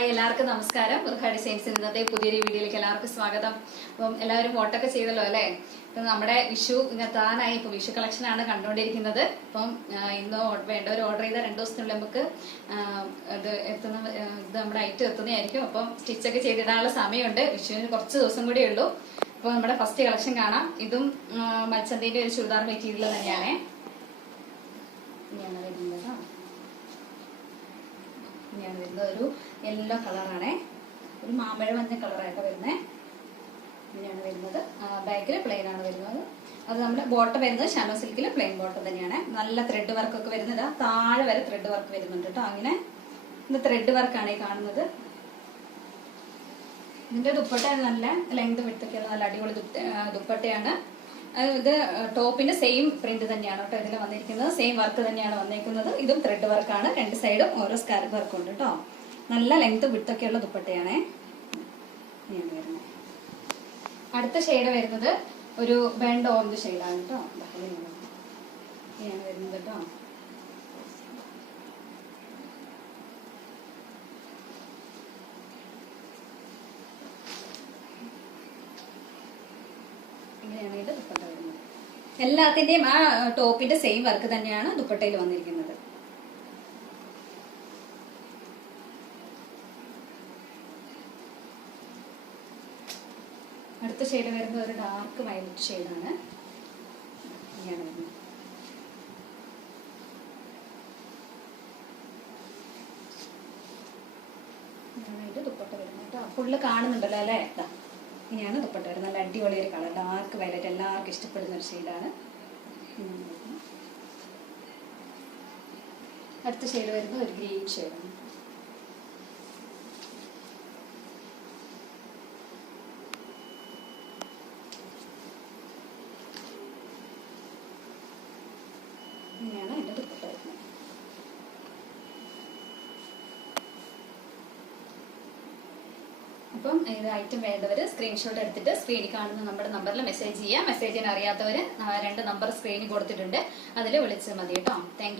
Hi, എല്ലാവർക്കും നമസ്കാരം. ബുർഹ ഡിസൈൻസിൽ ഇന്നത്തെ പുതിയൊരു വീഡിയോയിലേക്ക് എല്ലാവർക്കും സ്വാഗതം. അപ്പം എല്ലാവരും വോട്ടൊക്കെ ചെയ്തല്ലോ അല്ലേ? ഇപ്പം നമ്മുടെ വിഷു താനായി. ഇപ്പൊ വിഷു കളക്ഷൻ ആണ് കണ്ടുകൊണ്ടിരിക്കുന്നത്. അപ്പം ഇന്ന് വേണ്ടവർ ഓർഡർ ചെയ്ത 2 ദിവസത്തിനുള്ളിൽ നമുക്ക് ഇത് നമ്മുടെ ഐറ്റം എത്തുന്നതായിരിക്കും. അപ്പം സ്റ്റിച്ചൊക്കെ ചെയ്തിടാനുള്ള സമയമുണ്ട്. വിഷുവിന് കുറച്ച് ദിവസം കൂടെ ഉള്ളൂ. അപ്പോൾ നമ്മുടെ ഫസ്റ്റ് കളക്ഷൻ കാണാം. ഇതും മൽച്ചന്തീന്റെ ഒരു ചുരിദാർ മെറ്റീരിയൽ തന്നെയാണ്. ഇങ്ങനെയാണ് വരുന്നത് ഒരു യെല്ലോ കളറാണേ. ഒരു മാമ്പഴ മഞ്ഞ കളറായിട്ട് വരുന്നത്. ഇങ്ങനെയാണ് വരുന്നത്. ബാക്കിൽ പ്ലെയിൻ ആണ് വരുന്നത്. അത് നമ്മുടെ ബോട്ടം വരുന്നത് ഷാനോ സിൽക്കിൽ പ്ലെയിൻ ബോട്ടം തന്നെയാണ്. നല്ല ത്രെഡ് വർക്ക് ഒക്കെ വരുന്നത്. താഴെ വരെ ത്രെഡ് വർക്ക് വരുന്നുണ്ട് കേട്ടോ. അങ്ങനെ ഇത് ത്രെഡ് വർക്കാണ് ഈ കാണുന്നത്. ഇതിന്റെ ദുപ്പട്ട നല്ല ലെങ്ത് വിട്ടൊക്കെയുള്ള നല്ല അടിപൊളി ദുപ്പട്ടയാണ്. ഇത് ടോപ്പിന്റെ സെയിം പ്രിന്റ് തന്നെയാണ് കേട്ടോ ഇതിൽ വന്നിരിക്കുന്നത്. സെയിം വർക്ക് തന്നെയാണ് വന്നിരിക്കുന്നത്. ഇതും ത്രെഡ് വർക്കാണ്. 2 സൈഡും ഓരോ സ്കാലപ്പ് വർക്ക് ഉണ്ട് കേട്ടോ. നല്ല ലെങ്ത് വിട്ടൊക്കെയുള്ള ദുപ്പട്ടയാണേ. ഇങ്ങനെയാണ് വരുന്നത്. അടുത്ത ഷെയ്ഡ് വരുന്നത് ഒരു ബെൻഡ് ഓറഞ്ച് ഷെയ്ഡാണ് കേട്ടോ. ഇങ്ങനെയാണ് വരുന്നത് കേട്ടോ. ഇങ്ങനെയാണ് ഇത് ദുപ്പട്ട വരുന്നത്. എല്ലാത്തിന്റെയും ആ ടോപ്പിന്റെ സെയിം വർക്ക് തന്നെയാണ് ദുപ്പട്ടയിൽ വന്നിരിക്കുന്നത്. അടുത്ത ഷെയ്ഡ് വരുന്നത് ഒരു ഡാർക്ക് വയലറ്റ് ഷെയ്ഡാണ്. ഇങ്ങനെയാണ് വരുന്നത്. ഇങ്ങനെയാണ് ദുപ്പട്ട വരുന്നത് കേട്ടോ. ഫുള്ള് കാണുന്നുണ്ടല്ലോ അല്ലേ? ഇങ്ങനെയാണ് ദുപ്പട്ട വരുന്നത്. നല്ല അടിപൊളി ഒരു കളർ, ഡാർക്ക് വയലറ്റ്, എല്ലാവർക്കും ഇഷ്ടപ്പെടുന്ന ഒരു ഷെയ്ഡാണ്. അടുത്ത ഷെയ്ഡ് വരുന്നത് ഒരു ഗ്രീൻ ഷെയ്ഡാണ്. ഇങ്ങനെയാണ് എൻ്റെ ദുപ്പട്ട വരുന്നത്. അപ്പം ഇത് ഐറ്റം വേണ്ടവർ സ്ക്രീൻഷോട്ട് എടുത്തിട്ട് സ്ക്രീനിൽ കാണുന്ന നമ്മുടെ നമ്പറിൽ മെസ്സേജ് ചെയ്യാം. മെസ്സേജിന് അറിയാത്തവർ 2 നമ്പർ സ്ക്രീനിൽ കൊടുത്തിട്ടുണ്ട്. അതിൽ വിളിച്ചാൽ മതി കേട്ടോ. Thank you.